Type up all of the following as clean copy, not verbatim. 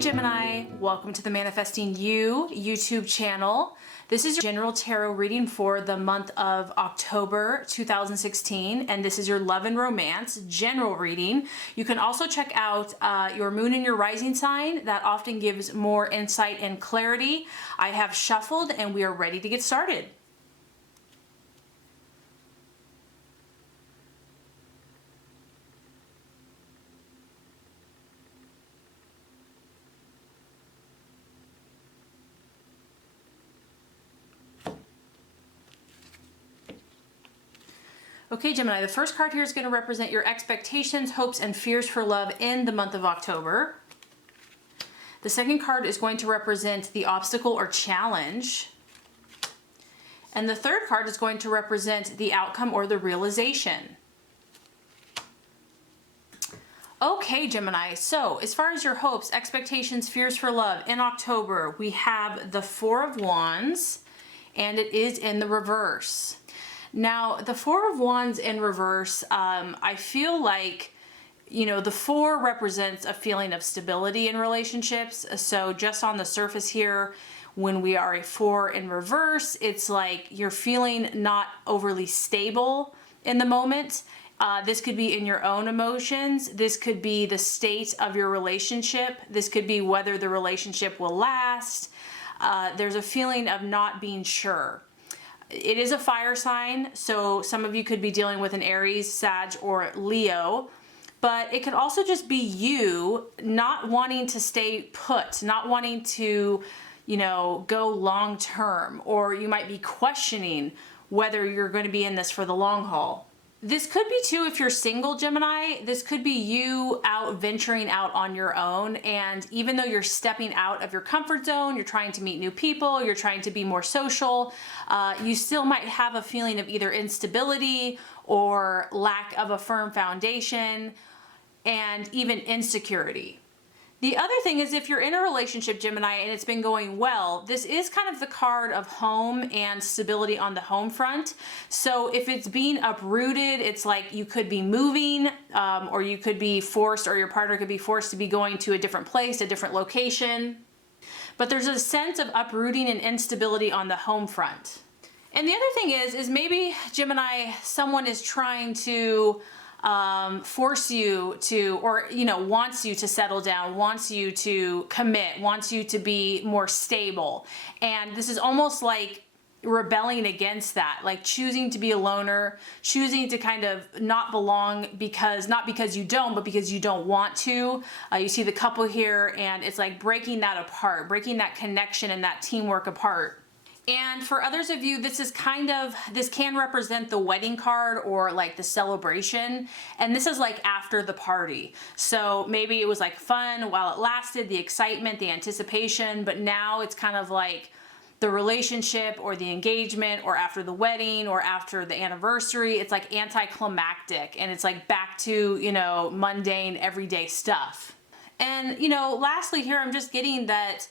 Gemini, welcome to the Manifesting You YouTube channel. This is your general tarot reading for the month of October 2016, and this is your love and romance general reading. You can also check out your moon and your rising sign. That often gives more insight and clarity. I have shuffled and we are ready to get started. Okay, Gemini, the first card here is going to represent your expectations, hopes, and fears for love in the month of October. The second card is going to represent the obstacle or challenge. And the third card is going to represent the outcome or the realization. Okay, Gemini, so as far as your hopes, expectations, fears for love in October, we have the Four of Wands, and it is in the reverse. Now, the Four of Wands in reverse, I feel like, you know, the four represents a feeling of stability in relationships. So just on the surface here, when we are a four in reverse, it's like you're feeling not overly stable in the moment. This could be in your own emotions. This could be the state of your relationship. This could be whether the relationship will last. There's a feeling of not being sure. It is a fire sign, so some of you could be dealing with an Aries, Sag, or Leo, but it could also just be you not wanting to stay put, not wanting to, you know, go long term, or you might be questioning whether you're going to be in this for the long haul. This could be too, if you're single, Gemini, this could be you out venturing out on your own. And even though you're stepping out of your comfort zone, you're trying to meet new people, you're trying to be more social, you still might have a feeling of either instability or lack of a firm foundation and even insecurity. The other thing is, if you're in a relationship, Gemini, and it's been going well, this is kind of the card of home and stability on the home front. So if it's being uprooted, it's like you could be moving, or you could be forced, or your partner could be forced to be going to a different place, a different location. But there's a sense of uprooting and instability on the home front. And the other thing is maybe, Gemini, someone is trying to force you to, or, you know, wants you to settle down, wants you to commit, wants you to be more stable. And this is almost like rebelling against that, like choosing to be a loner, choosing to kind of not belong because, not because you don't, but because you don't want to. You see the couple here, and it's like breaking that apart, breaking that connection and that teamwork apart. And for others of you, this is kind of, this can represent the wedding card or like the celebration. And this is like after the party. So maybe it was like fun while it lasted, the excitement, the anticipation, but now it's kind of like the relationship or the engagement or after the wedding or after the anniversary. It's like anticlimactic, and it's like back to, you know, mundane everyday stuff. And, you know, lastly here, I'm just getting that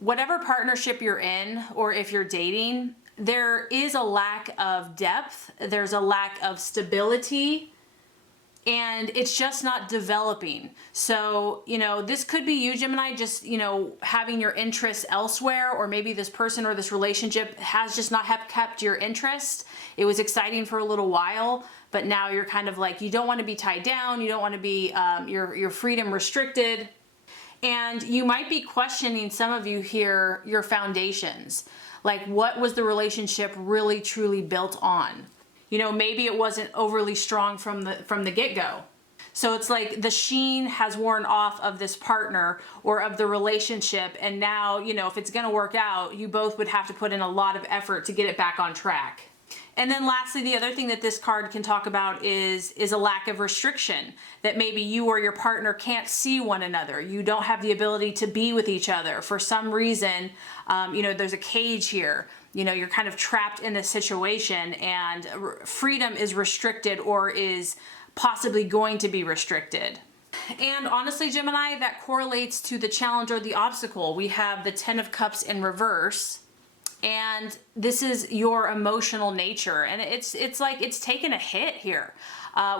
whatever partnership you're in, or if you're dating, there is a lack of depth, there's a lack of stability, and it's just not developing. So, you know, this could be you, Gemini, just, you know, having your interests elsewhere, or maybe this person or this relationship has just not have kept your interest. It was exciting for a little while, but now you're kind of like, you don't want to be tied down, you don't want to be your freedom restricted. And you might be questioning, some of you here, your foundations. Like, what was the relationship really truly built on? You know, maybe it wasn't overly strong from the get-go. So it's like the sheen has worn off of this partner or of the relationship, and now, you know, if it's gonna work out, you both would have to put in a lot of effort to get it back on track. And then lastly, the other thing that this card can talk about is a lack of restriction, that maybe you or your partner can't see one another. You don't have the ability to be with each other for some reason. You know, there's a cage here. You know, you're kind of trapped in this situation, and freedom is restricted or is possibly going to be restricted. And honestly, Gemini, that correlates to the challenge or the obstacle. We have the Ten of Cups in reverse. And this is your emotional nature. And it's like it's taken a hit here.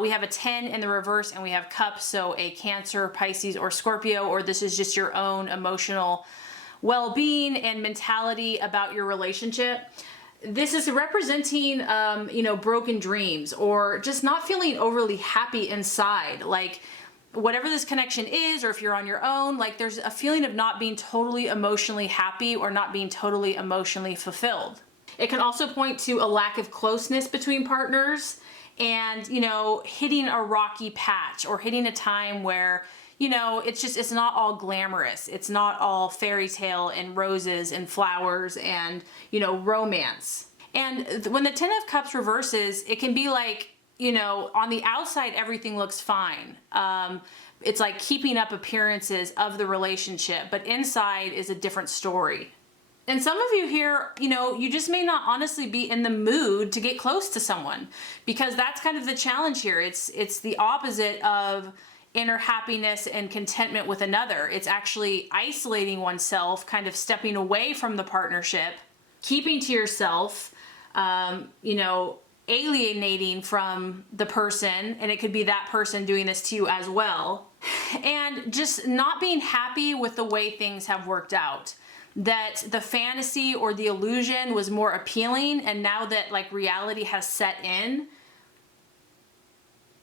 We have a 10 in the reverse and we have cups. So a Cancer, Pisces, or Scorpio, or this is just your own emotional well-being and mentality about your relationship. This is representing, broken dreams or just not feeling overly happy inside. Like whatever this connection is, or if you're on your own, like there's a feeling of not being totally emotionally happy or not being totally emotionally fulfilled. It can also point to a lack of closeness between partners and, hitting a rocky patch or hitting a time where, it's not all glamorous. It's not all fairy tale and roses and flowers and, romance. And when the 10 of Cups reverses, it can be like, on the outside, everything looks fine. It's like keeping up appearances of the relationship, but inside is a different story. And some of you here, you just may not honestly be in the mood to get close to someone, because that's kind of the challenge here. It's the opposite of inner happiness and contentment with another. It's actually isolating oneself, kind of stepping away from the partnership, keeping to yourself, alienating from the person, and it could be that person doing this to you as well, and just not being happy with the way things have worked out. That the fantasy or the illusion was more appealing, and now that like reality has set in,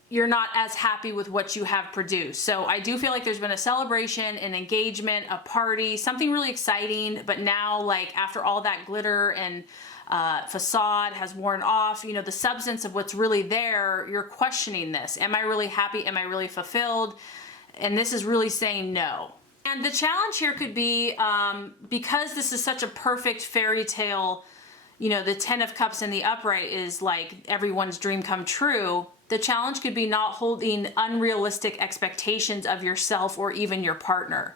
you're not as happy with what you have produced. So I do feel like there's been a celebration, an engagement, a party, something really exciting, but now like after all that glitter and facade has worn off, the substance of what's really there, you're questioning this. Am I really happy? Am I really fulfilled? And this is really saying no. And the challenge here could be, because this is such a perfect fairy tale, the 10 of Cups in the upright is like everyone's dream come true. The challenge could be not holding unrealistic expectations of yourself or even your partner.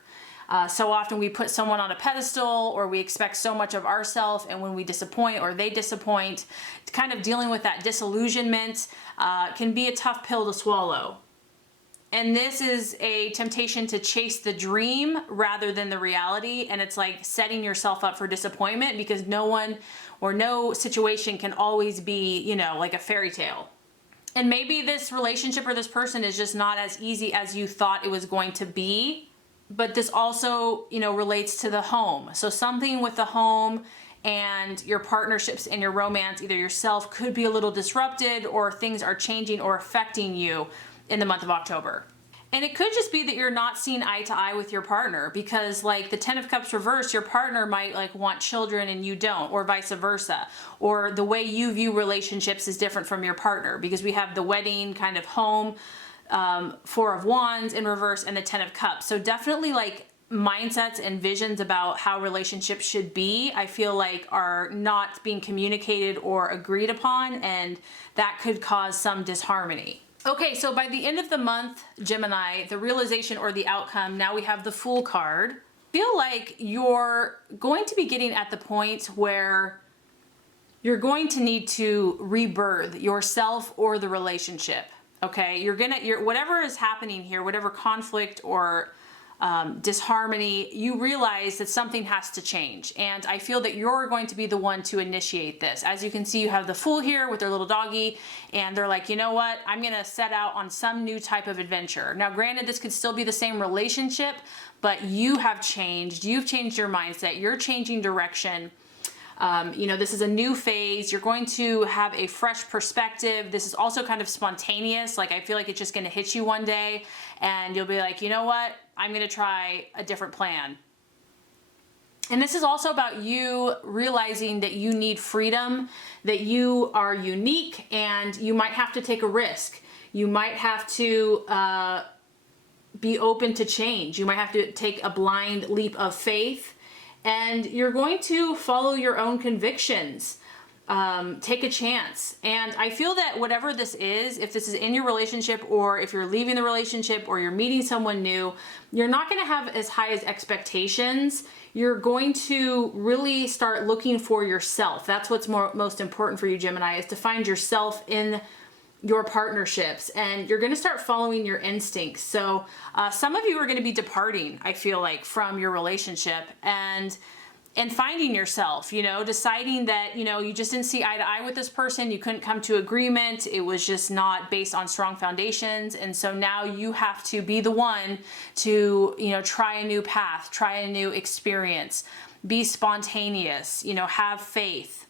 So often we put someone on a pedestal, or we expect so much of ourselves, and when we disappoint or they disappoint, kind of dealing with that disillusionment can be a tough pill to swallow. And this is a temptation to chase the dream rather than the reality, and it's like setting yourself up for disappointment, because no one or no situation can always be, like a fairy tale. And maybe this relationship or this person is just not as easy as you thought it was going to be. But this also, relates to the home. So something with the home and your partnerships and your romance, either yourself could be a little disrupted, or things are changing or affecting you in the month of October. And it could just be that you're not seeing eye to eye with your partner, because like the 10 of Cups reversed, your partner might like want children and you don't, or vice versa. Or the way you view relationships is different from your partner, because we have the wedding kind of home, 4 of Wands in reverse, and the 10 of Cups. So definitely like mindsets and visions about how relationships should be, I feel like are not being communicated or agreed upon, and that could cause some disharmony. Okay, so by the end of the month, Gemini, the realization or the outcome, now we have the Fool card. I feel like you're going to be getting at the point where you're going to need to rebirth yourself or the relationship. Okay, you're whatever is happening here, whatever conflict or disharmony, you realize that something has to change. And I feel that you're going to be the one to initiate this. As you can see, you have the Fool here with their little doggy, and they're like, you know what? I'm going to set out on some new type of adventure. Now, granted, this could still be the same relationship, but you have changed. You've changed your mindset. You're changing direction. This is a new phase. You're going to have a fresh perspective. This is also kind of spontaneous. Like, I feel like it's just going to hit you one day and you'll be like, you know what? I'm going to try a different plan. And this is also about you realizing that you need freedom, that you are unique, and you might have to take a risk. You might have to be open to change. You might have to take a blind leap of faith. And you're going to follow your own convictions. Take a chance. And I feel that whatever this is, if this is in your relationship, or if you're leaving the relationship, or you're meeting someone new, you're not going to have as high as expectations. You're going to really start looking for yourself. That's what's most important for you, Gemini, is to find yourself in your partnerships, and you're going to start following your instincts. So some of you are going to be departing, I feel like, from your relationship, and and finding yourself, you know, deciding that, you know, you just didn't see eye to eye with this person. You couldn't come to agreement. It was just not based on strong foundations. And so now you have to be the one to, you know, try a new path, try a new experience, be spontaneous, you know, have faith.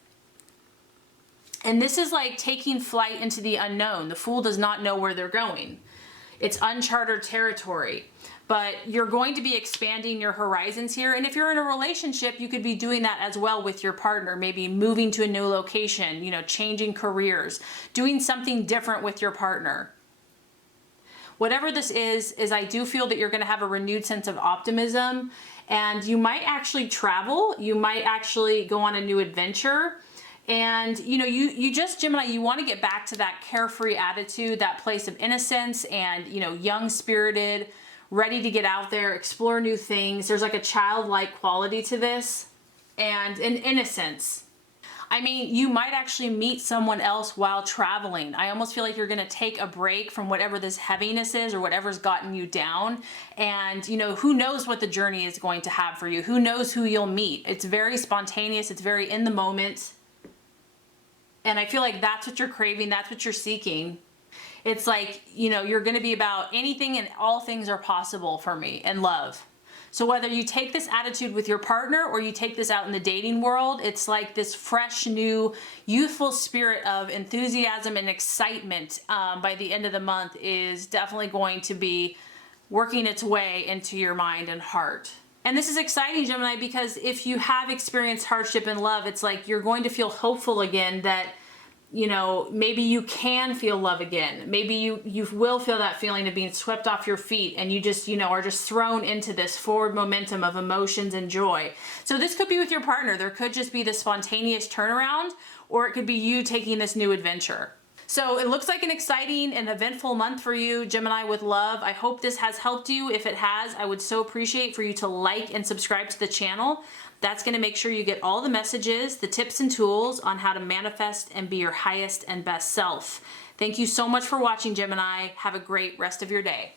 And this is like taking flight into the unknown. The Fool does not know where they're going. It's uncharted territory. But you're going to be expanding your horizons here. And if you're in a relationship, you could be doing that as well with your partner, maybe moving to a new location, you know, changing careers, doing something different with your partner. Whatever this is I do feel that you're going to have a renewed sense of optimism, and you might actually travel. You might actually go on a new adventure. And you know, you just, Gemini, you want to get back to that carefree attitude, that place of innocence and, you know, young spirited, ready to get out there, explore new things. There's like a childlike quality to this and an innocence. I mean, you might actually meet someone else while traveling. I almost feel like you're going to take a break from whatever this heaviness is or whatever's gotten you down. And, you know, who knows what the journey is going to have for you? Who knows who you'll meet? It's very spontaneous. It's very in the moment. And I feel like that's what you're craving. That's what you're seeking. It's like, you know, you're going to be about anything and all things are possible for me and love. So whether you take this attitude with your partner or you take this out in the dating world, it's like this fresh, new, youthful spirit of enthusiasm and excitement by the end of the month is definitely going to be working its way into your mind and heart. And this is exciting, Gemini, because if you have experienced hardship in love, it's like you're going to feel hopeful again that, you know, maybe you can feel love again. Maybe you will feel that feeling of being swept off your feet and you just, you know, are just thrown into this forward momentum of emotions and joy. So this could be with your partner. There could just be this spontaneous turnaround, or it could be you taking this new adventure. So it looks like an exciting and eventful month for you, Gemini, with love. I hope this has helped you. If it has, I would so appreciate for you to like and subscribe to the channel. That's going to make sure you get all the messages, the tips and tools on how to manifest and be your highest and best self. Thank you so much for watching, Gemini. Have a great rest of your day.